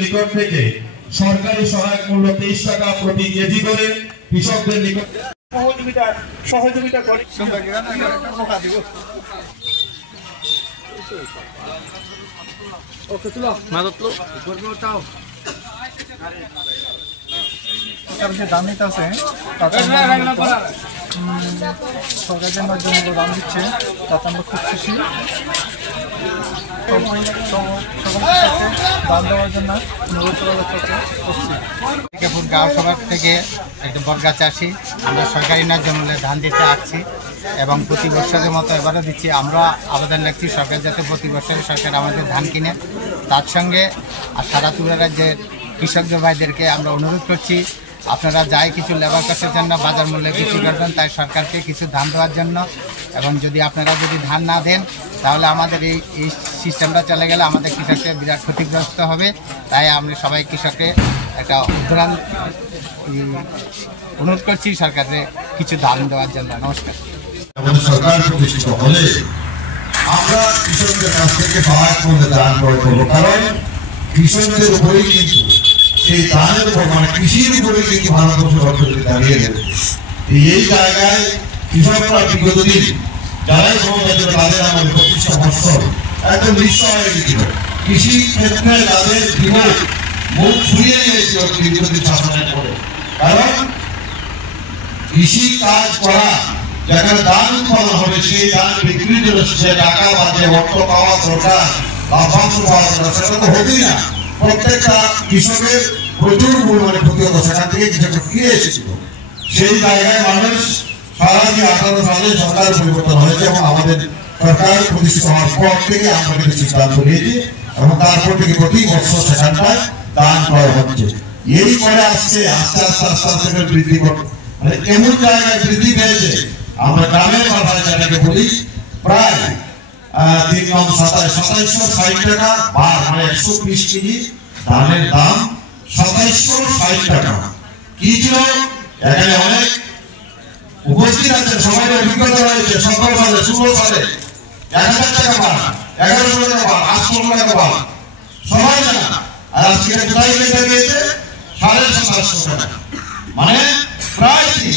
নিকট থেকে সরকারি সহায়ক মূল্য 23 টাকা প্রতি কেজি করে কৃষকদের নিকট সহযোগিতা করে। যে দাম নিতে আছে সরকারের মাধ্যমে দাম দিচ্ছে তাতে আমরা খুব খুশি। দাম দেওয়ার জন্য অনুরোধ করা টিকাপুর গাঁও সভা থেকে একটা বর্গা চাষি আমরা সরকারি ন্যায্য মূল্যে ধান দিতে আসছি এবং প্রতি বছরের মতো এবারও দিচ্ছি। আমরা আবেদন রাখছি সরকার যাতে প্রতি বছরে সরকার আমাদের ধান কিনে। তার সঙ্গে আর সারা তুলা রাজ্যের কৃষকদের ভাইদেরকে আমরা অনুরোধ করছি আপনারা যাই কিছু লেবার কষ্টের জন্য বাজার মূল্যে বিক্রি করবেন, তাই সরকারকে কিছু ধান দেওয়ার জন্য। এবং যদি আপনারা যদি ধান না দেন তাহলে আমাদের এই সিস্টেমটা চলে গেলে আমাদের কৃষকদের বিরাট ক্ষতিগ্রস্ত হবে। তাই আমরা সবাই কৃষককে একটা উদাহরণ অনুরোধ করছি সরকারের কিছু ধান দেওয়ার জন্য। নমস্কার। আমাদের সরকার প্রতিষ্ঠিত হলে আমরা কৃষকদের কাছ থেকে সহায়ক মূল্যে ধান ক্রয় করবো, কারণ কৃষকদের উপরেই কিন্তু সেই ধানের উপর মানে কৃষির উপরে কিন্তু ভারতবর্ষের অর্থনীতি দাঁড়িয়ে গেছে। এই জায়গায় কৃষকরা বিগত দিন যারাই ক্ষমতায় তাদের আমাদের প্রতিষ্ঠা ফসল একদম নিঃস্ব হয়ে গেছিল। কৃষি ক্ষেত্রে তাদের বিমুখ মুখ ফুরিয়ে গিয়েছিল দীর্ঘদিন শাসনের পরে। কারণ কৃষি কাজ করা যেখানে ধান উৎপাদন হবে সেই ধান বিক্রির জন্য সে টাকা বা যে অর্থ পাওয়া দরকার, লাভাংশ পাওয়া দরকার, সেটা তো হবেই না। প্রত্যেকটা কৃষকের প্রচুর পরিমাণে ক্ষতি হতো, সেখান থেকে কৃষকরা ফিরে এসেছিল। সেই জায়গায় মানুষ সারা 18 সালে সরকার পরিবর্তন হয়েছে এবং আমাদের সরকার প্রতিষ্ঠিত হওয়ার পর থেকে আমরা কিন্তু সিদ্ধান্ত নিয়েছি এবং তারপর থেকে প্রতি বছর সেখানটায় দান ক্রয় হচ্ছে। এই করে আসছে আস্তে আস্তে আস্তে আস্তে বৃদ্ধি করতে মানে এমন জায়গায় বৃদ্ধি পেয়েছে আমরা গ্রামের ভাষায় যেটাকে বলি প্রায় 2760 টাকা বার মানে 120 কেজি ধানের দাম 2760 টাকা। কি ছিল এখানে অনেক উপস্থিত আছে, সবাই অভিজ্ঞতা রয়েছে। 17 সালে 16 সালে 1000 টাকা বার, 1100 টাকা বার, 800 টাকা বার সবাই জানা। আর আজকে কোথায় লেগে গিয়েছে 750 টাকা, মানে প্রায় 3